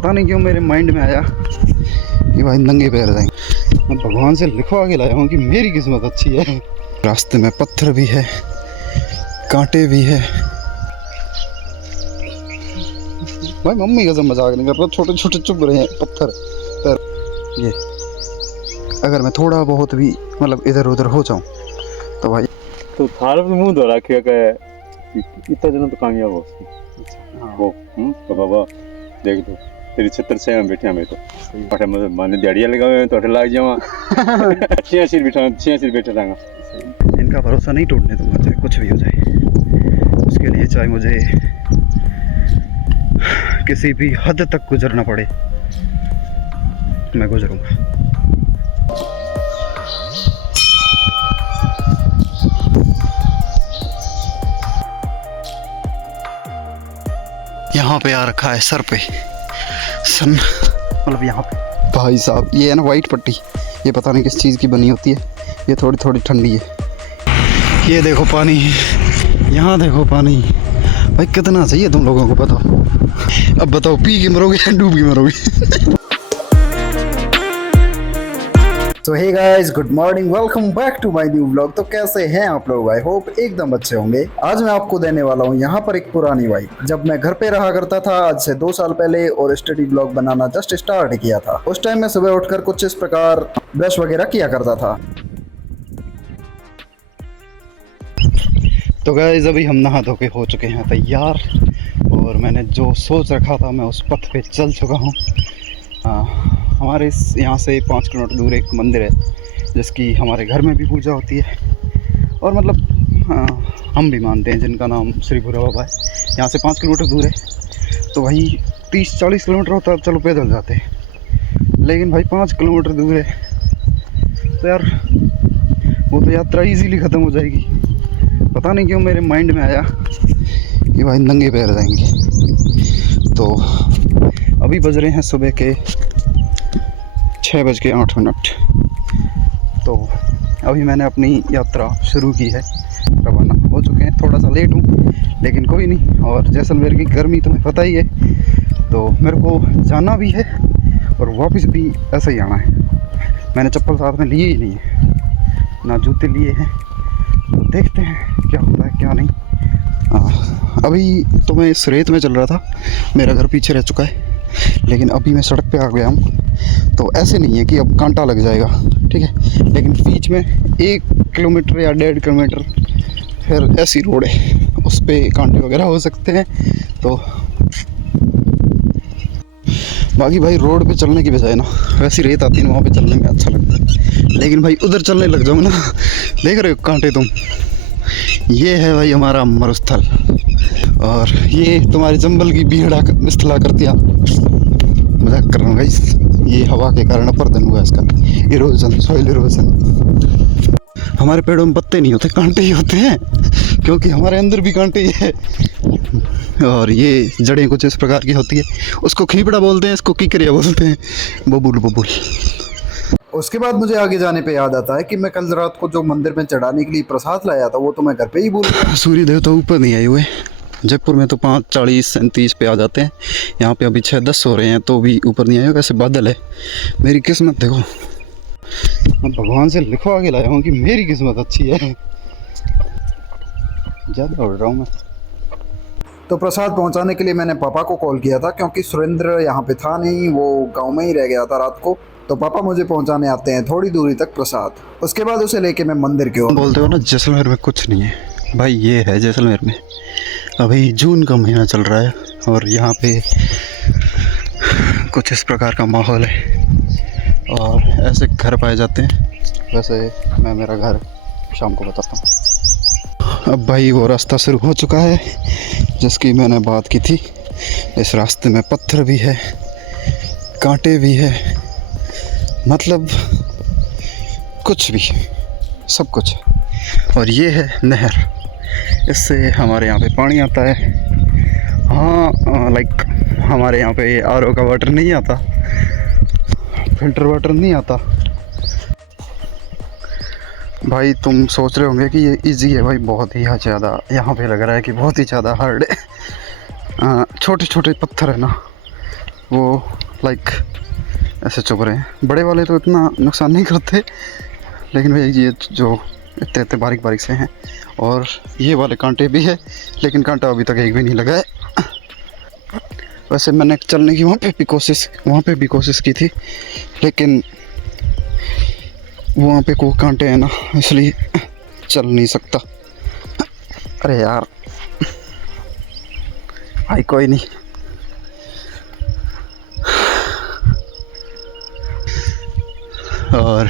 पता नहीं क्यों मेरे माइंड में आया कि भाई नंगे पैर जाएंगे। मैं भगवान से लिखवा के लाया हूँ कि मेरी किस्मत अच्छी है। रास्ते में पत्थर भी है, कांटे भी है। भाई मम्मी कसम मजाक नहीं कर रहा, छोटे छोटे चुभ रहे हैं पत्थर पर। ये अगर मैं थोड़ा बहुत भी मतलब इधर उधर हो जाऊँ तो भाई तो थाल में मुंह धो रखिया का इतना जना तो कामयाब हो वो तो बाबा देख दो तेरी 76 से हम बैठे हमें तो पटे मतलब माने दिहाड़ियां लगावे हैं तो अठे लाग जावा छिया सिर बैठा रहूंगा। इनका भरोसा नहीं तोड़ने दूंगा, चाहे कुछ भी हो जाए। उसके लिए चाहे मुझे किसी भी हद तक गुजरना पड़े, मैं गुजरूंगा। यहाँ पे आ रखा है सर पे सन, मतलब यहाँ पे भाई साहब ये है ना वाइट पट्टी, ये पता नहीं किस चीज़ की बनी होती है। ये थोड़ी थोड़ी ठंडी है। ये देखो पानी, यहाँ देखो पानी। भाई कितना चाहिए तुम लोगों को बताओ? अब बताओ पी के मरोगे या डूब के मरोगे? तो hey guys, good morning, welcome back to my new vlog. तो कैसे हैं आप लोग? आई होप एकदम अच्छे होंगे। आज मैं आपको देने वाला हूं यहाँ पर एक पुरानी वाइब। जब मैं घर पे रहा करता था आज से 2 साल पहले और स्टडी व्लॉग बनाना जस्ट स्टार्ट किया था। उस टाइम मैं सुबह उठकर कुछ इस प्रकार ब्रश वगैरह किया करता था। तो गाइस अभी हम नहा धो के हो चुके हैं तैयार और मैंने जो सोच रखा था मैं उस पथ पे चल चुका हूँ। हमारे यहाँ से 5 किलोमीटर दूर एक मंदिर है जिसकी हमारे घर में भी पूजा होती है और मतलब हम भी मानते हैं, जिनका नाम श्री भूरा बाबा है। यहाँ से 5 किलोमीटर दूर है तो वही 30-40 किलोमीटर होता है, चलो पैदल जाते हैं। लेकिन भाई 5 किलोमीटर दूर है तो यार वो तो यात्रा इजीली ख़त्म हो जाएगी। पता नहीं क्यों मेरे माइंड में आया कि भाई नंगे पैर जाएंगे। तो अभी बज रहे हैं सुबह के 6:08। तो अभी मैंने अपनी यात्रा शुरू की है, रवाना हो चुके हैं। थोड़ा सा लेट हूँ लेकिन कोई नहीं। और जैसलमेर की गर्मी तुम्हें पता ही है, तो मेरे को जाना भी है और वापस भी ऐसे ही आना है। मैंने चप्पल साथ में लिए ही नहीं है, ना जूते लिए हैं। तो देखते हैं क्या होता है क्या नहीं। अभी तो मैं इस रेत में चल रहा था, मेरा घर पीछे रह चुका है, लेकिन अभी मैं सड़क पे आ गया हूँ। तो ऐसे नहीं है कि अब कांटा लग जाएगा, ठीक है, लेकिन बीच में 1 किलोमीटर या 1.5 किलोमीटर फिर ऐसी रोड है, उस पर कांटे वगैरह हो सकते हैं। तो बाकी भाई रोड पे चलने की बजाय ना वैसी रेत आती है ना, वहाँ पे चलने में अच्छा लगता है। लेकिन भाई उधर चलने लग जाओ ना, देख रहे हो कांटे तुम, ये है भाई हमारा मरुस्थल और ये तुम्हारी चंबल की बीहड़ा मिस्थला करतिया। मजाक कर रहा हूँ गाइस, ये हवा के कारण अपर्दन हुआ इसका, इरोजन, सॉइल इरोजन। हमारे पेड़ों में पत्ते नहीं होते, कांटे ही होते हैं, क्योंकि हमारे अंदर भी कांटे ही है। और ये जड़ें कुछ इस प्रकार की होती है, उसको खीपड़ा बोलते हैं, इसको किकरिया बोलते हैं, बबूल बबूल। उसके बाद मुझे आगे जाने पे याद आता है कि मैं कल रात को जो मंदिर में चढ़ाने के लिए प्रसाद लाया था वो तो मैं घर पे ही भूल गया। सूर्य देवता ऊपर नहीं आए हुए। जयपुर में तो 5:40-37 पे आ जाते हैं, यहाँ पे अभी 6:10 हो रहे हैं तो भी ऊपर नहीं आए। वैसे बादल है। मेरी किस्मत देखो, मैं भगवान से लिखवा के लाया हूँ कि मेरी किस्मत अच्छी है। ज़्यादा उड़ रहा हूँ मैं। तो प्रसाद पहुँचाने के लिए मैंने पापा को कॉल किया था, क्योंकि सुरेंद्र यहाँ पे था नहीं, वो गाँव में ही रह गया था रात को। तो पापा मुझे पहुँचाने आते हैं थोड़ी दूरी तक प्रसाद। उसके बाद उसे लेके मैं मंदिर की ओर। बोलते हो ना जैसलमेर में कुछ नहीं है, भाई ये है जैसलमेर में। अभी जून का महीना चल रहा है और यहाँ पे कुछ इस प्रकार का माहौल है और ऐसे घर पाए जाते हैं। वैसे मैं मेरा घर शाम को बताता हूँ। अब भाई वो रास्ता शुरू हो चुका है जिसकी मैंने बात की थी। इस रास्ते में पत्थर भी है, कांटे भी है, मतलब कुछ भी, सब कुछ। और ये है नहर, इससे हमारे यहाँ पे पानी आता है। हाँ लाइक हमारे यहाँ पे आरओ का वाटर नहीं आता, फिल्टर वाटर नहीं आता। भाई तुम सोच रहे होंगे कि ये इजी है, भाई बहुत ही ज़्यादा यहाँ पे लग रहा है कि बहुत ही ज़्यादा हार्ड है। छोटे छोटे पत्थर है ना, वो लाइक ऐसे चुभ रहे हैं। बड़े वाले तो इतना नुकसान नहीं करते, लेकिन भाई ये जो इतने इतने बारीक बारीक से हैं, और ये वाले कांटे भी है, लेकिन कांटा अभी तक एक भी नहीं लगा है। वैसे मैंने चलने की वहाँ पे भी कोशिश की थी, लेकिन वहाँ पे को कांटे हैं ना, इसलिए चल नहीं सकता। अरे यार भाई कोई नहीं। और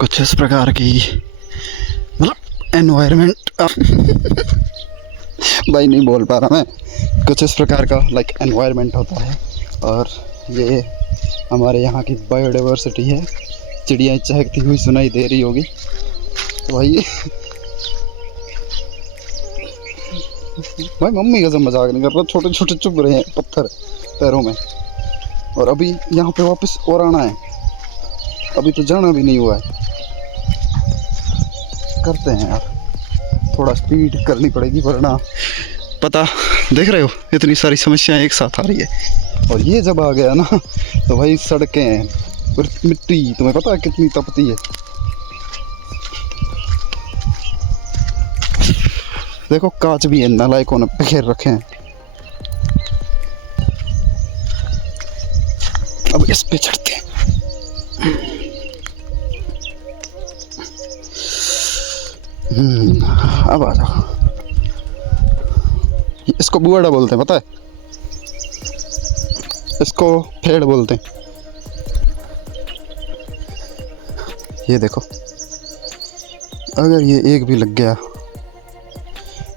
कुछ इस प्रकार की मतलब एनवायरनमेंट भाई नहीं बोल पा रहा मैं। कुछ इस प्रकार का लाइक एनवायरनमेंट होता है, और ये हमारे यहाँ की बायोडाइवर्सिटी है। चिड़ियाँ चहकती हुई सुनाई दे रही होगी तो भाई मम्मी कसम मजाक नहीं कर रहा, छोटे छोटे चुभ रहे हैं पत्थर पैरों में। और अभी यहाँ पे वापस और आना है, अभी तो जाना भी नहीं हुआ है। करते हैं यार, थोड़ा स्पीड करनी पड़ेगी, वरना पता देख रहे हो इतनी सारी समस्याएं एक साथ आ रही है। और ये जब आ गया ना तो भाई सड़कें और मिट्टी तुम्हें पता है कितनी तपती है। देखो कांच भी है, नालायकों ने बिखेर रखे हैं। अब इस पे चढ़ते हैं। अब आ जाओ। इसको बुआड़ा बोलते हैं, पता है? इसको फेड़ बोलते हैं। ये देखो, अगर ये एक भी लग गया,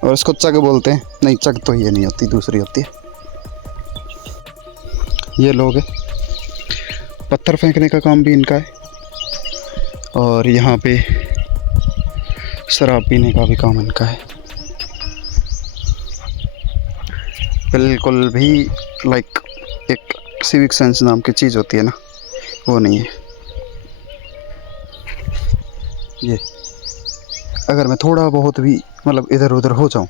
और इसको चग बोलते हैं। नहीं, चग तो ये नहीं होती, दूसरी होती है। ये लोग पत्थर फेंकने का काम भी इनका है, और यहाँ पे शराब पीने का भी काम इनका है। बिल्कुल भी लाइक एक सिविक सेंस नाम की चीज़ होती है ना, वो नहीं है। ये अगर मैं थोड़ा बहुत भी मतलब इधर उधर हो जाऊं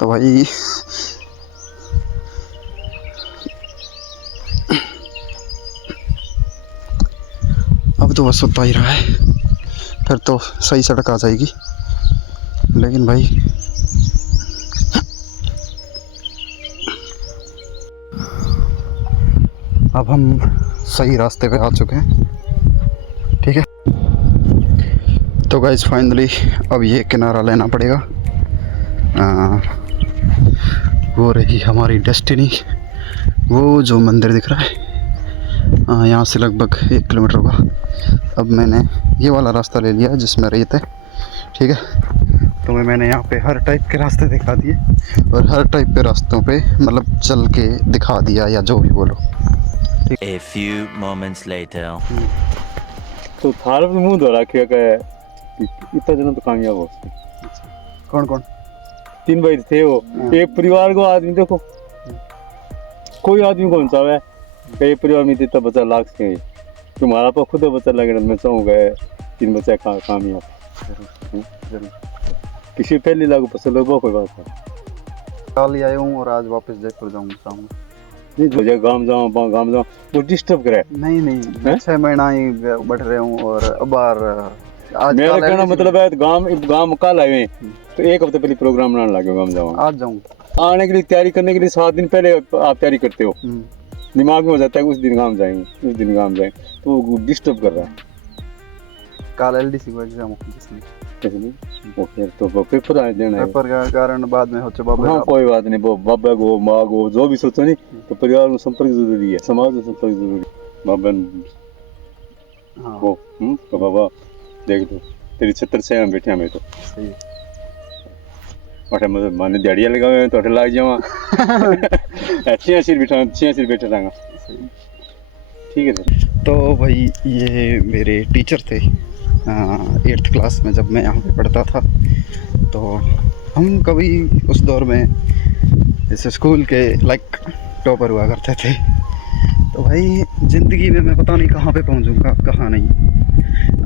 तो भाई अब तो बस होता ही रहा है, फिर तो सही सड़क आ जाएगी। लेकिन भाई अब हम सही रास्ते पे आ चुके हैं, ठीक है। तो गाइस फाइनली अब ये किनारा लेना पड़ेगा। वो रही हमारी डेस्टिनी, वो जो मंदिर दिख रहा है यहाँ से लगभग 1 किलोमीटर होगा। अब मैंने ये वाला रास्ता ले लिया जिसमें रेत है, ठीक है। तो मैंने यहाँ पे हर टाइप के रास्ते दिखा दिए, और हर टाइप के रास्तों पे मतलब चल के दिखा दिया, या जो भी बोलो। A few moments later. तो थार पे मुंह धो रखा है, इतना जना तो कामयाब हो। कौन कौन? 3 भाई थे वो। एक परिवार को आदमी देखो, कोई आदमी कौन सा है, कई परिवार में इतना बच्चा लाख से है। तुम्हारा पर खुद बच्चा लग रहा है, मैं चाहूँगा 3 बच्चे कामयाब। जरूर किसी पहले लागू पसंद लगभग कोई बात नहीं। कल ही आया हूँ और आज वापस जयपुर जाऊँगा शाम में। नहीं जो जगह गाँव जाऊँ वो डिस्टर्ब करे। नहीं 6 महीना ही बैठ रहे हूँ, और अब बार आज मेरा कहना मतलब है गाँव कल आए तो 1 हफ्ते पहले प्रोग्राम बनाने लगे। गाँव जाऊँ, आज जाऊँगा। आने के लिए तैयारी करने के लिए 7 दिन पहले आप तैयारी करते हो। दिमाग में हो जाता है उस दिन गाँव जाएंगे, उस दिन गाँव जाएंगे, तो वो डिस्टर्ब कर रहा है। कल LDC को एग्जाम हो, कैसे नहीं वो फिर तो पेपर आ देना है। पेपर का कारण बाद में हो बाबा। हाँ कोई बात नहीं, वो बाबा को माँ को जो भी सोचो नहीं, तो परिवार में संपर्क जरूरी है, समाज में संपर्क जरूरी है। बाबा हाँ वो तो बाबा देख दो तेरी छत्र से हम बैठे हमें तो सही है। अठे मतलब माने दिहाड़ियाँ लगा हुए तो अठे लाग जावा अच्छी सिर बैठा रहेगा। ठीक है सर। तो भाई ये मेरे टीचर थे 8th क्लास में, जब मैं यहाँ पे पढ़ता था। तो हम कभी उस दौर में जैसे स्कूल के लाइक टॉपर हुआ करते थे। तो भाई ज़िंदगी में मैं पता नहीं कहाँ पे पहुँचूँगा कहाँ नहीं।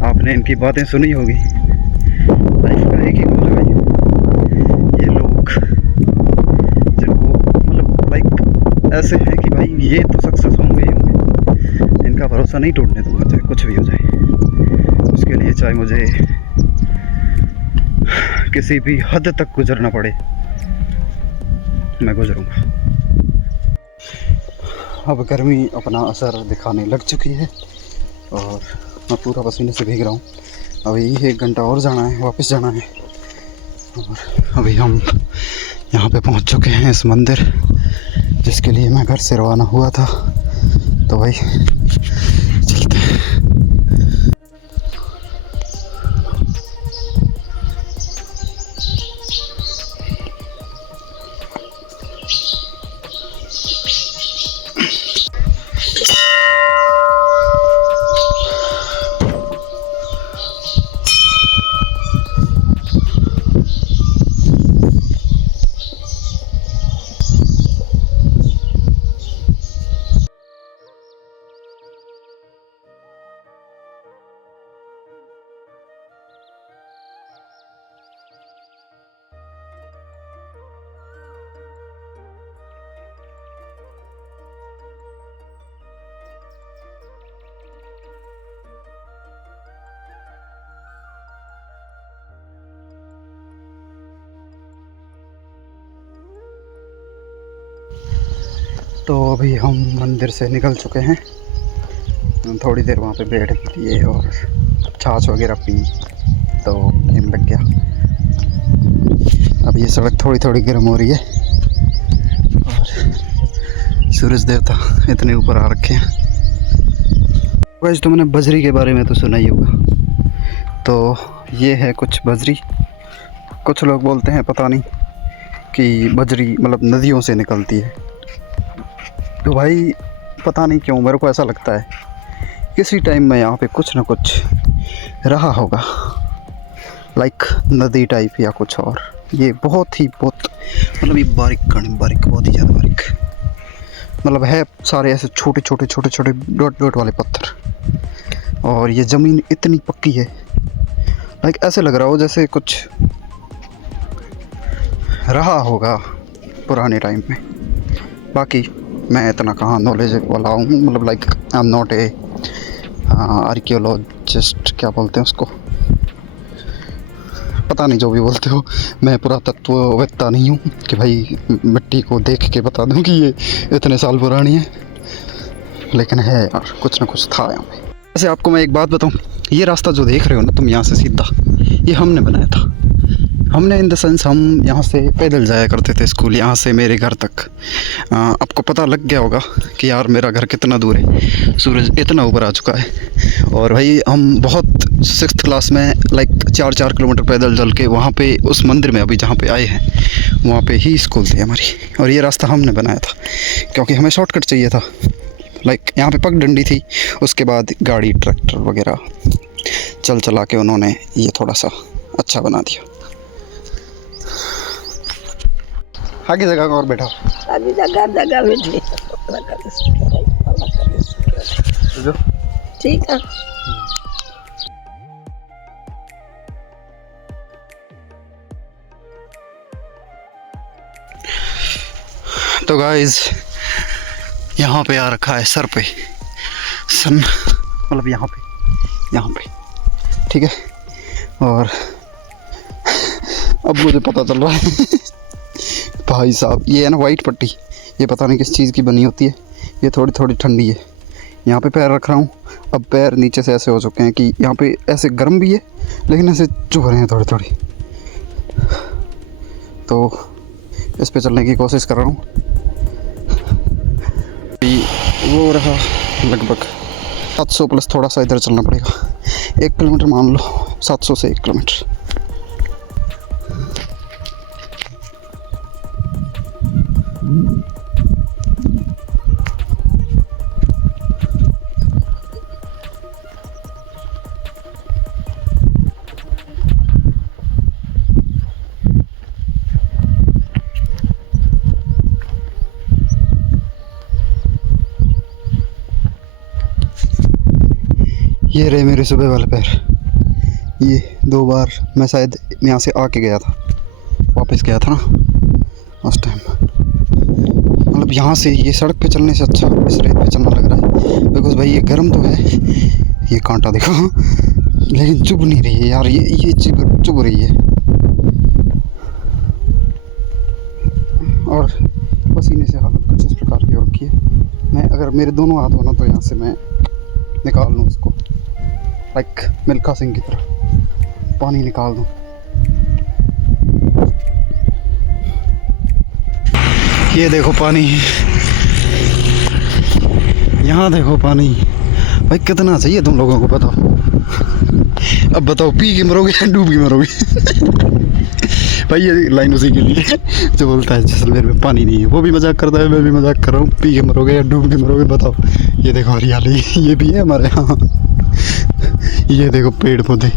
आपने इनकी बातें सुनी होगी। लाइफ का एक ही गोल है भाई, ये लोग जिनको मतलब लाइक ऐसे हैं कि भाई ये तो सक्सेस होंगे ही होंगे, इनका भरोसा नहीं टूटने दूंगा चाहे कुछ भी हो जाए। उसके लिए चाहे मुझे किसी भी हद तक गुजरना पड़े, मैं गुजरूंगा। अब गर्मी अपना असर दिखाने लग चुकी है और मैं पूरा पसीने से भीग रहा हूँ। अभी 1 घंटा और जाना है, वापस जाना है। और अभी हम यहाँ पे पहुँच चुके हैं इस मंदिर जिसके लिए मैं घर से रवाना हुआ था। तो भाई चलते हैं। तो अभी हम मंदिर से निकल चुके हैं। थोड़ी देर वहाँ पे बैठ लिए और छाछ वगैरह पी तो नींद लग गया। अब ये सड़क थोड़ी थोड़ी गर्म हो रही है और सूरज देवता इतने ऊपर आ रखे हैं। वैसे तो मैंने बजरी के बारे में तो सुना ही होगा। तो ये है कुछ बजरी। कुछ लोग बोलते हैं पता नहीं कि बजरी मतलब नदियों से निकलती है। तो भाई पता नहीं क्यों मेरे को ऐसा लगता है किसी टाइम में यहाँ पे कुछ ना कुछ रहा होगा, लाइक नदी टाइप या कुछ और। ये बहुत मतलब ये बारीक बहुत ही ज़्यादा बारीक मतलब है। सारे ऐसे छोटे छोटे डॉट वाले पत्थर और ये ज़मीन इतनी पक्की है, लाइक ऐसे लग रहा हो जैसे कुछ रहा होगा पुराने टाइम में। बाकी मैं इतना कहाँ नॉलेज वाला हूँ, मतलब like I am not a archaeologist, क्या बोलते हैं उसको, पता नहीं जो भी बोलते हो। मैं पुरातत्ववेत्ता नहीं हूँ कि भाई मिट्टी को देख के बता दूँ कि ये इतने साल पुरानी है, लेकिन है यार कुछ ना कुछ था यहाँ पे। वैसे आपको मैं एक बात बताऊँ, ये रास्ता जो देख रहे हो ना तुम यहाँ से सीधा, ये हमने बनाया था। हमने इन द सेंस हम यहाँ से पैदल जाया करते थे स्कूल, यहाँ से मेरे घर तक। आपको पता लग गया होगा कि यार मेरा घर कितना दूर है, सूरज इतना ऊपर आ चुका है। और भाई हम बहुत 6th क्लास में लाइक 4 किलोमीटर पैदल चल के वहाँ पे उस मंदिर में अभी जहाँ पे आए हैं वहाँ पे ही स्कूल थी हमारी। और ये रास्ता हमने बनाया था क्योंकि हमें शॉर्टकट चाहिए था। लाइक यहाँ पे पगडंडी थी, उसके बाद गाड़ी ट्रैक्टर वगैरह चला के उन्होंने ये थोड़ा सा अच्छा बना दिया। आगे जगह और बैठा आगे जगह बैठे ठीक है। तो गाइस यहाँ पे आ रखा है सर पे सन, मतलब यहाँ पे ठीक है। और अब मुझे पता चल रहा है भाई साहब ये है ना वाइट पट्टी, ये पता नहीं किस चीज़ की बनी होती है। ये थोड़ी ठंडी है। यहाँ पे पैर रख रहा हूँ, अब पैर नीचे से ऐसे हो चुके हैं कि यहाँ पे ऐसे गर्म भी है लेकिन ऐसे चुभ रहे हैं थोड़ी। तो इस पे चलने की कोशिश कर रहा हूँ। वो रहा लगभग 700 प्लस थोड़ा सा इधर चलना पड़ेगा। 1 किलोमीटर मान लो, 700 से 1 किलोमीटर। ये रहे मेरे सुबह वाले पैर। ये 2 बार मैं शायद यहाँ से आके गया था, वापस गया था ना उस टाइम। मतलब अब यहाँ से ये सड़क पे चलने से अच्छा इस रेत पे चलना लग रहा है, बिकॉज भाई ये गर्म तो है, ये कांटा देखो, लेकिन चुभ नहीं रही है यार, ये चुभ रही है और पसीने से हालत कुछ इस प्रकार की हो रखी है। मैं अगर मेरे दोनों हाथ होना तो यहाँ से मैं निकाल लूँ इसको, लाइक मिल्खा सिंह की तरह पानी निकाल दूँ। ये देखो पानी, यहाँ देखो पानी, भाई कितना चाहिए तुम लोगों को बताओ। अब बताओ पी के मरोगे या डूब के मरोगे। भाई ये लाइन उसी के लिए जो बोलता है जैसलमेर में पानी नहीं है, वो भी मजाक करता है, मैं भी मजाक कर रहा हूँ। पी के मरोगे या डूब के मरोगे बताओ। ये देखो हरियाली, ये भी है हमारे यहाँ। ये देखो पेड़ पौधे।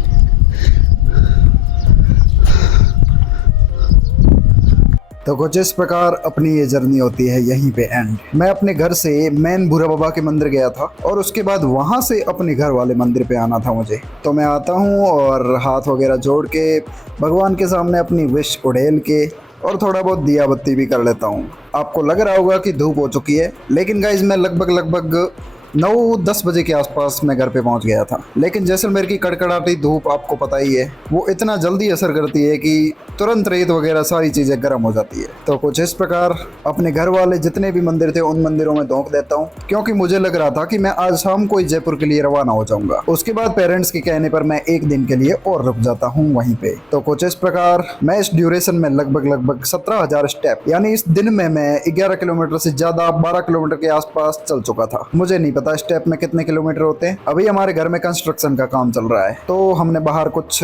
तो कुछ इस प्रकार अपनी ये जर्नी होती है यहीं पे एंड। मैं अपने घर से मेन भूरा बाबा के मंदिर गया था और उसके बाद वहाँ से अपने घर वाले मंदिर पे आना था मुझे। तो मैं आता हूँ और हाथ वगैरह जोड़ के भगवान के सामने अपनी विश उड़ेल के और थोड़ा बहुत दिया बत्ती भी कर लेता हूँ। आपको लग रहा होगा कि धूप हो चुकी है, लेकिन गाइज मैं लगभग 9-10 बजे के आसपास मैं घर पे पहुंच गया था। लेकिन जैसलमेर की कड़कड़ाती धूप आपको पता ही है, वो इतना जल्दी असर करती है कि तुरंत रेत वगैरह सारी चीज़ें गर्म हो जाती है। तो कुछ इस प्रकार अपने घर वाले जितने भी मंदिर थे उन मंदिरों में धोख देता हूँ, क्योंकि मुझे लग रहा था कि मैं आज शाम को ही जयपुर के लिए रवाना हो जाऊंगा। उसके बाद पेरेंट्स के कहने पर मैं एक दिन के लिए और रुक जाता हूँ वहीं पे। तो कुछ इस प्रकार मैं इस ड्यूरेशन में लगभग 17,000 स्टेप, यानी इस दिन में मैं 11 किलोमीटर से ज़्यादा 12 किलोमीटर के आसपास चल चुका था। मुझे नहीं पता स्टेप में कितने किलोमीटर होते हैं। अभी हमारे घर में कंस्ट्रक्शन का काम चल रहा है, तो हमने बाहर कुछ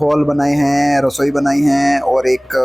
हॉल बनाए हैं, रसोई बनाई है और एक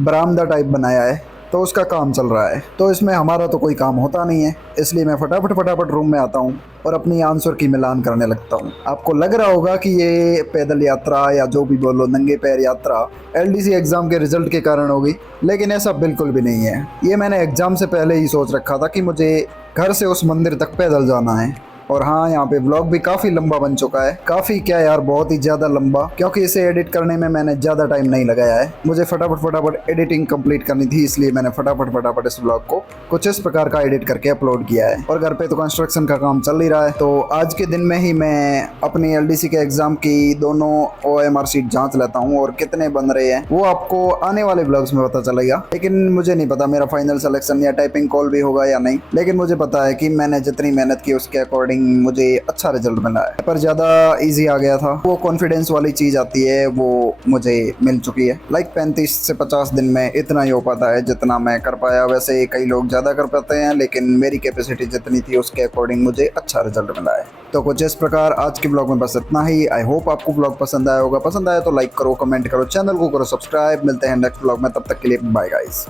बरामदा टाइप बनाया है, तो उसका काम चल रहा है। तो इसमें हमारा तो कोई काम होता नहीं है, इसलिए मैं फटाफट रूम में आता हूँ और अपनी आंसर की मिलान करने लगता हूँ। आपको लग रहा होगा कि ये पैदल यात्रा या जो भी बोलो नंगे पैर यात्रा LDC एग्ज़ाम के रिजल्ट के कारण होगी, लेकिन ऐसा बिल्कुल भी नहीं है। ये मैंने एग्ज़ाम से पहले ही सोच रखा था कि मुझे घर से उस मंदिर तक पैदल जाना है। और हाँ, यहाँ पे व्लॉग भी काफ़ी लंबा बन चुका है, काफ़ी क्या यार, बहुत ही ज़्यादा लंबा, क्योंकि इसे एडिट करने में मैंने ज़्यादा टाइम नहीं लगाया है। मुझे फटाफट एडिटिंग कंप्लीट करनी थी, इसलिए मैंने फटाफट इस व्लॉग को कुछ इस प्रकार का एडिट करके अपलोड किया है। और घर पे तो कंस्ट्रक्शन का काम चल ही रहा है, तो आज के दिन में ही मैं अपनी LDC के एग्ज़ाम की दोनों OMR शीट जाँच लेता हूँ और कितने बन रहे हैं वो आपको आने वाले व्लॉग्स में पता चलेगा। लेकिन मुझे नहीं पता मेरा फाइनल सिलेक्शन या टाइपिंग कॉल भी होगा या नहीं, लेकिन मुझे पता है कि मैंने जितनी मेहनत की उसके अकॉर्डिंग मुझे अच्छा रिजल्ट मिला है। पर ज़्यादा इजी आ गया था, वो कॉन्फिडेंस वाली चीज़ आती है, वो मुझे मिल चुकी है। लाइक 35 से 50 दिन में इतना ही हो पाता है जितना मैं कर पाया। वैसे कई लोग ज़्यादा कर पाते हैं, लेकिन मेरी कैपेसिटी जितनी थी उसके अकॉर्डिंग मुझे अच्छा रिजल्ट मिला है। तो कुछ इस प्रकार आज के ब्लॉग में बस इतना ही। आई होप आपको ब्लॉग पसंद आया होगा। पसंद आया तो लाइक करो, कमेंट करो, चैनल को करो सब्सक्राइब। मिलते हैं नेक्स्ट ब्लॉग में, तब तक के लिए बाय गाइस।